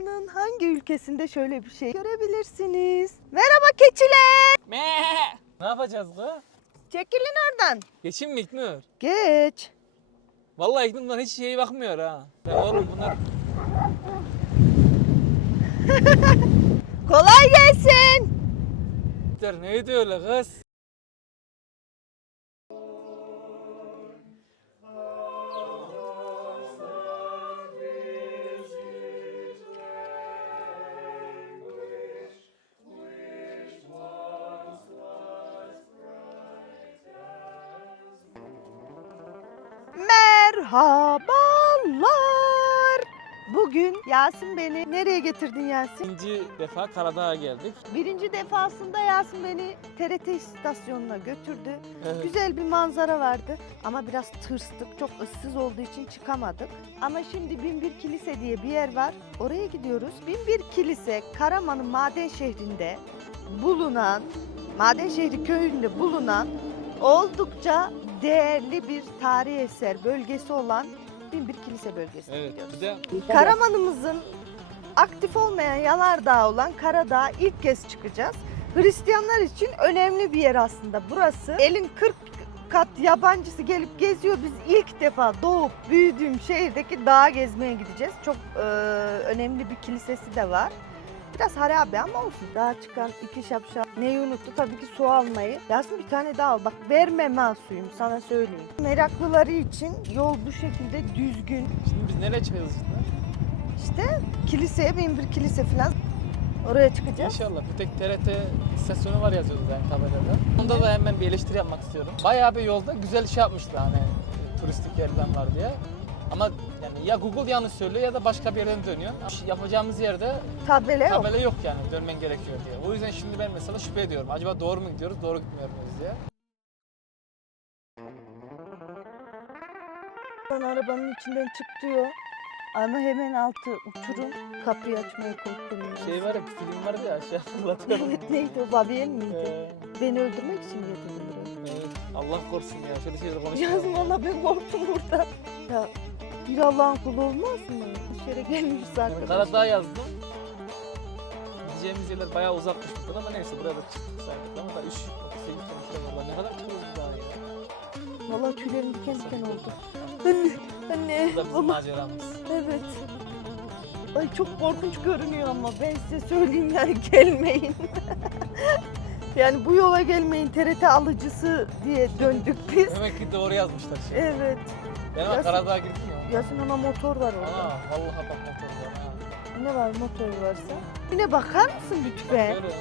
Dünyanın hangi ülkesinde şöyle bir şey görebilirsiniz? Merhaba keçiler. Me. Ne yapacağız kız? Çekilin oradan. Geçin mi İknur? Geç. Vallahi İknur bunlar hiç şeye bakmıyor ha. Ya oğlum bunlar Kolay gelsin. der neydi öyle kız? Merhabalar. Bugün Yasin beni nereye getirdin Yasin? İkinci defa Karadağ'a geldik. Birinci defasında Yasin beni TRT istasyonuna götürdü. Evet. Güzel bir manzara vardı ama biraz tırstık. Çok ıssız olduğu için çıkamadık. Ama şimdi Binbir Kilise diye bir yer var. Oraya gidiyoruz. Binbir Kilise Karaman'ın maden şehrinde bulunan, maden şehri köyünde bulunan oldukça değerli bir tarihi eser bölgesi olan Binbir Kilise bölgesine Evet. gidiyoruz. Bir de Karamanımızın aktif olmayan yanardağ olan Karadağ'a ilk kez çıkacağız. Hristiyanlar için önemli bir yer aslında burası. Elin 40 kat yabancısı gelip geziyor. Biz ilk defa doğup büyüdüğüm şehirdeki dağa gezmeye gideceğiz. Çok e, önemli bir kilisesi de var. Biraz harabe ama olsun. Dağa çıkan iki şapşal. Neyi unuttu? Tabii ki su almayı. Yasin bir tane daha al. Bak vermem ha suyum sana söyleyeyim. Meraklıları için yol bu şekilde düzgün. şimdi biz nereye çıkacağız işte? İşte kiliseye bin bir kilise falan oraya çıkacağız. İnşallah. Bir tek TRT istasyonu var yazıyordu yani tabelada. Onda da hemen bir eleştiri yapmak istiyorum. Bayağı bir yolda güzel şey yapmışlar hani turistik yerden var diye. Ama yani ya Google yanlış söylüyor ya da başka bir yerden dönüyor. Yapacağımız yerde Tabela yok. tabela yok yani dönmen gerekiyor diye. O yüzden şimdi ben mesela şüphe ediyorum. Acaba doğru mu gidiyoruz, doğru gitmiyor muyuz diye. Ben arabanın içinden çık diyor. Ama hemen altı uçurum. Kapıyı açmaya korktum. Şey var ya bir film vardı ya aşağı fırlatıyor. Evet neydi o Babiyen miydi? Ee, Beni öldürmek için buraya? evet. Allah korusun ya. Şöyle şeyler konuşmayalım. Yazın valla ben korktum burada. Ya bir Allah'ın kulu olmaz mı? Dışarı gelmiş Yani arkadaş. Karadağ yazdım. Gideceğimiz yerler bayağı uzakmış buradan ama neyse buraya da çıktık saydık ama da 3 8 kilometre var. Ne kadar çıkıyoruz daha ya. Valla tüylerim diken diken oldu. Anne, anne. Bu da bizim maceramız. Evet. Ay çok korkunç görünüyor ama ben size söyleyeyim yani gelmeyin. yani bu yola gelmeyin TRT alıcısı diye döndük biz. Demek ki doğru yazmışlar şimdi. Evet. Ben ama Karadağ'a girdim ya. Yasin ama motor var orada. Aa vallahi bak motor var ha. Ne var motor varsa? Yine bakar mısın lütfen? Böyle.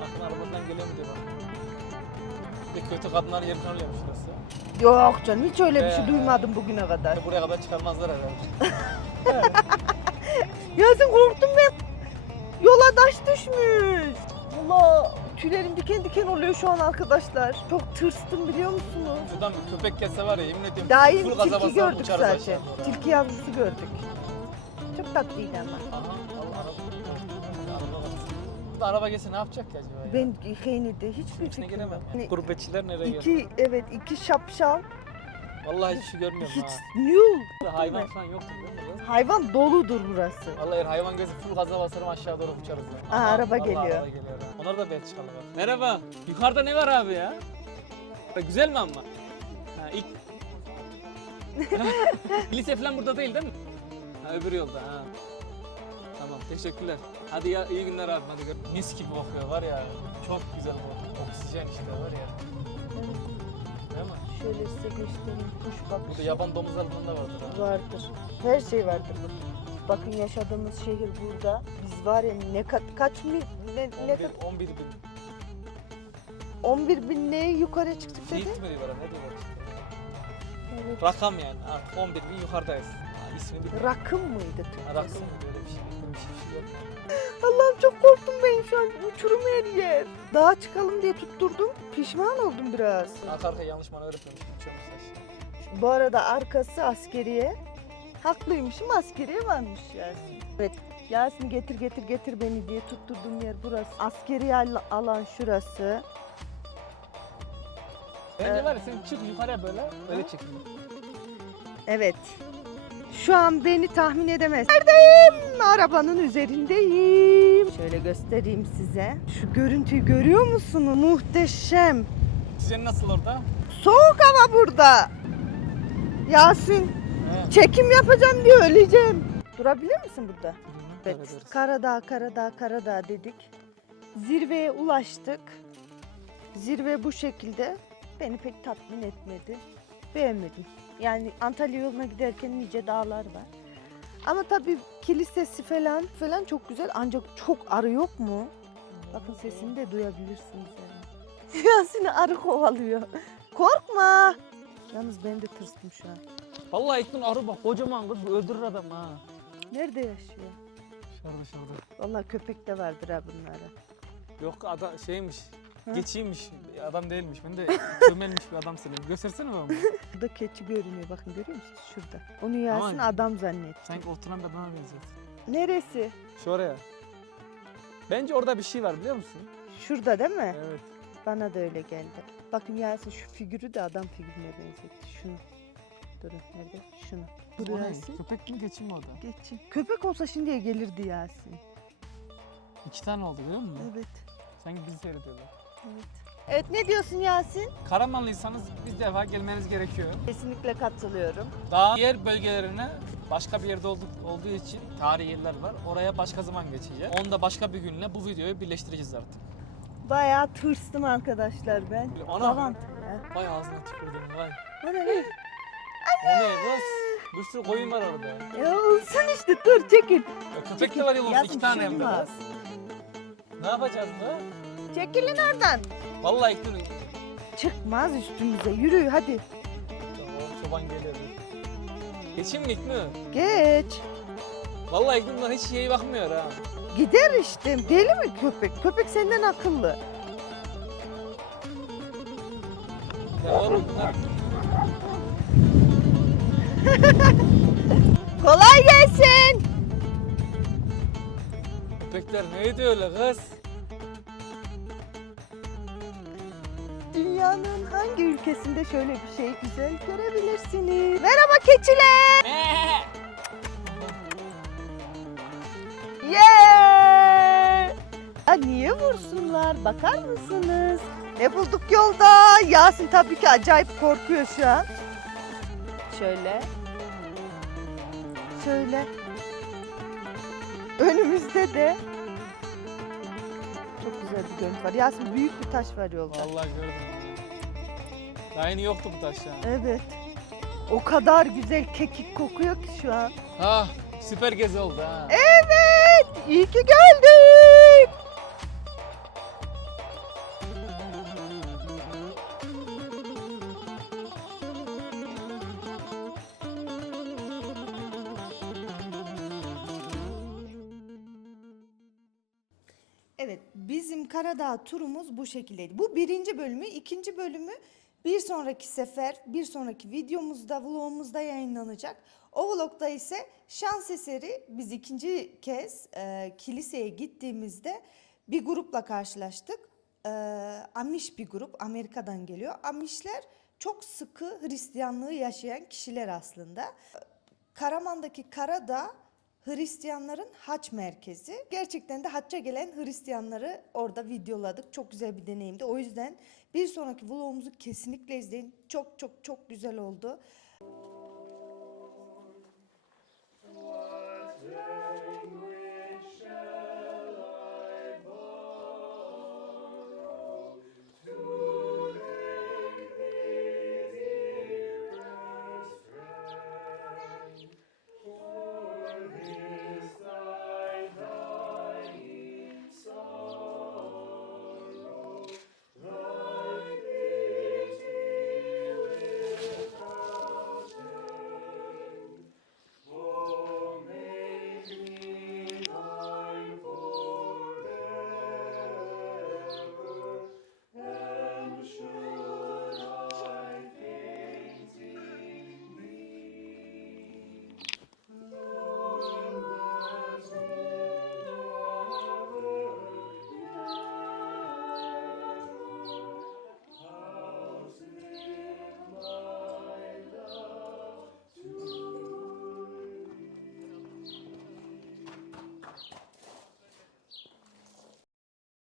Bakın arabadan geliyor mu diye bak. Bir de kötü kadınlar yerini alıyormuş şurası. Yok canım hiç öyle bir şey duymadım bugüne kadar. Buraya kadar çıkarmazlar herhalde. Yasin korktum ben. Yola taş düşmüş. Allah tüylerim diken diken oluyor şu an arkadaşlar. Çok tırstım biliyor musunuz? Şuradan bir köpek gelse var ya yemin ediyorum. Daha yeni full gaza tilki basar, gördük uçarız zaten. aşağı doğru. Tilki yavrusu gördük. Çok tatlıydı ama. Aha, Allah araba. Gelse ne yapacak ki acaba ya? Ben Heyni'de hiçbir İçine fikrim yok. giremem. Hani Gurbetçiler nereye geliyor? iki evet iki şapşal Vallahi hiç şey görmüyorum hiç ha. yul. Hayvan falan yok değil mi? Hayvan doludur burası. Vallahi eğer hayvan gözü full gaza basarım aşağı doğru uçarız ya. Aa, Aha, araba vallahi geliyor. Araba geliyor. Onlar da Belçikalı var. Merhaba. Yukarıda ne var abi ya? Güzel mi ama? Ha, ilk... Lise falan burada değil değil mi? Ha, öbür yolda ha. Tamam teşekkürler. Hadi ya iyi günler abi hadi gör. Mis gibi kokuyor var ya. Çok güzel kokuyor. Oksijen işte var ya. Değil mi? Şöyle size göstereyim. Kuş bakışı Burada yaban domuzlar falan da vardır ha. vardır. Her şey vardır burada. Bakın yaşadığımız şehir burada. Biz var ya ne kat kaç mil ne, ne 11, kat 11 bin. 11 bin neye yukarı çıktık dedi? Feet mi diyorlar ne diyorlar. Evet. Rakam yani artık 11 bin yukarıdayız. Bilmiyorum. Rakım mıydı Türkçesi? Rakım mı böyle bir şey. Bir şey, bir şey yok. Allah'ım çok korktum ben şu an. Uçurum her yer. Dağa çıkalım diye tutturdum. Pişman oldum biraz. Arka arkaya yanlış. Uçuyormuş saç. Bu arada arkası askeriye. Haklıymışım askeriye varmış Yasin. Evet Yasin getir getir getir beni diye tutturduğum yer burası. Askeri al- alan şurası. Bence Ee, var ya sen çık yukarıya böyle öyle çekin. Evet. Şu an beni tahmin edemez. Neredeyim? Arabanın üzerindeyim. Şöyle göstereyim size. Şu görüntüyü görüyor musunuz? Muhteşem. Sizce nasıl orada? Soğuk hava burada. Yasin He. çekim yapacağım diye öleceğim. Durabilir misin burada? Evet. Karadağ, Karadağ, Karadağ dedik. Zirveye ulaştık. Zirve bu şekilde beni pek tatmin etmedi. Beğenmedim. Yani Antalya yoluna giderken nice dağlar var. Ama tabii kilisesi falan falan çok güzel ancak çok arı yok mu? Bakın sesini de duyabilirsiniz yani. Yasin'i arı kovalıyor. Korkma. Yalnız ben de tırstım şu an. Vallahi İknur arı bak kocaman kız öldürür adam ha. Nerede yaşıyor? Şurada şurada. Vallahi köpek de vardır ha bunlara. Yok adam şeymiş. Geçiymiş. Adam değilmiş. Ben de çömelmiş bir adam sanıyorum. Göstersene bana. Burada keçi görünüyor. Bakın görüyor musunuz? Şurada. Onu Yasin Ama- adam zannetti. Sanki oturan bir adama benziyor. Neresi? Şu oraya. Bence orada bir şey var biliyor musun? Şurada değil mi? Evet. Bana da öyle geldi. Bakın Yasin şu figürü de adam figürüne benzetti. Şunu. Durun nerede? Şunu. O Dur ne? Yasin. Köpek mi geçeyim mi orada? Geçin. Köpek olsa şimdiye gelirdi Yasin. İki tane oldu biliyor musun? Evet. Sanki bizi seyrediyorlar. Evet. Evet ne diyorsun Yasin? Karamanlıysanız bir defa gelmeniz gerekiyor. Kesinlikle katılıyorum. Daha diğer bölgelerine başka bir yerde olduk, olduğu için tarihi yerler var. Oraya başka zaman geçeceğiz. Onu da başka bir günle bu videoyu birleştireceğiz artık. Bayağı tırstım arkadaşlar ben. Ana. Ha. Vay ağzına tükürdüm vay. Ne lan? O ne kız? Bir sürü koyun var orada. Ya olsun işte dur çekil. Ya köpek de var yolumuzda Yasin, iki tane hem de. Ne yapacağız da? Çekilin oradan. Vallahi İknur. Çıkmaz üstümüze yürü hadi. Tamam çoban geliyor. Geçeyim mi İknur? Geç. Vallahi İknur'dan hiç iyi bakmıyor ha. Gider işte. Deli mi köpek? Köpek senden akıllı. Ya oğlum bunlar Kolay gelsin. köpekler neydi öyle kız? Dünyanın hangi ülkesinde şöyle bir şey güzel görebilirsiniz? Merhaba keçiler. Yeah! Ya niye vursunlar? Bakar mısınız? Ne bulduk yolda? Yasin tabii ki acayip korkuyor şu an. Şöyle. Şöyle. Önümüzde de güzel bir görüntü var. Yasin büyük bir taş var yolda. Vallahi gördüm. Daha yeni yoktu bu taş ya. Evet. O kadar güzel kekik kokuyor ki şu an. Ah süper gezi oldu ha. Evet, iyi ki geldik. Evet, bizim Karadağ turumuz bu şekildeydi. Bu birinci bölümü, ikinci bölümü bir sonraki sefer, bir sonraki videomuzda, vlogumuzda yayınlanacak. O vlogda ise şans eseri biz ikinci kez e, kiliseye gittiğimizde bir grupla karşılaştık. E, Amish bir grup, Amerika'dan geliyor. Amishler çok sıkı Hristiyanlığı yaşayan kişiler aslında. Karaman'daki Karadağ Hristiyanların haç merkezi. Gerçekten de hacca gelen Hristiyanları orada videoladık. Çok güzel bir deneyimdi. O yüzden bir sonraki vlogumuzu kesinlikle izleyin. Çok çok çok güzel oldu.